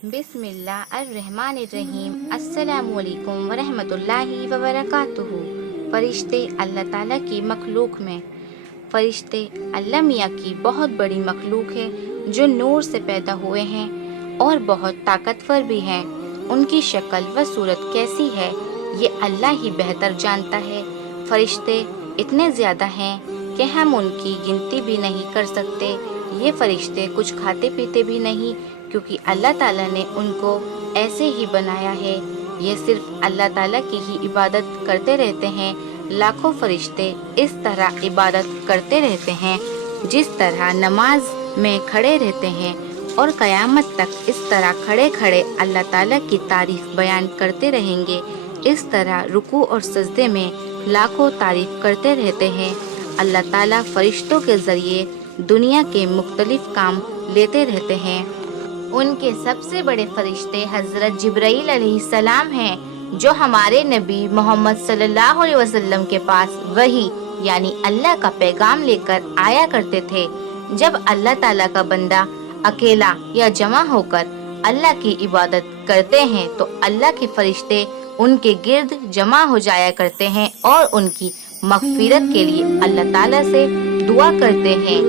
बिस्मिल्लाहिर्रहमानिर्रहीम। अस्सलामुअलैकुम वरहमतुल्लाहि वबरकातुहू। फरिश्ते अल्लाह ताला की मखलूक में। फरिश्ते अल्लाह मियाँ की बहुत बड़ी मखलूक है जो नूर से पैदा हुए हैं और बहुत ताकतवर भी हैं। उनकी शक्ल व सूरत कैसी है ये अल्लाह ही बेहतर जानता है। फरिश्ते इतने ज़्यादा हैं कि हम उनकी गिनती भी नहीं कर सकते। ये फरिश्ते कुछ खाते पीते भी नहीं क्योंकि अल्लाह ताला ने उनको ऐसे ही बनाया है। ये सिर्फ अल्लाह ताला की ही इबादत करते रहते हैं। लाखों फरिश्ते इस तरह इबादत करते रहते हैं जिस तरह नमाज में खड़े रहते हैं और क़यामत तक इस तरह खड़े खड़े अल्लाह ताला की तारीफ बयान करते रहेंगे। इस तरह रुकू और सजदे में लाखों तारीफ करते रहते हैं। अल्लाह ताला फरिश्तों के ज़रिए दुनिया के मुख्तलिफ काम लेते रहते हैं। उनके सबसे बड़े फरिश्ते हज़रत जिब्राईल अलैहिस्सलाम हैं जो हमारे नबी मोहम्मद सल्लल्लाहु अलैहि वसल्लम के पास वही यानी अल्लाह का पैगाम लेकर आया करते थे। जब अल्लाह ताला का बंदा अकेला या जमा होकर अल्लाह की इबादत करते हैं तो अल्लाह के फरिश्ते उनके गिर्द जमा हो जाया करते हैं और उनकी मग़फ़िरत के लिए अल्लाह ताला से दुआ करते हैं।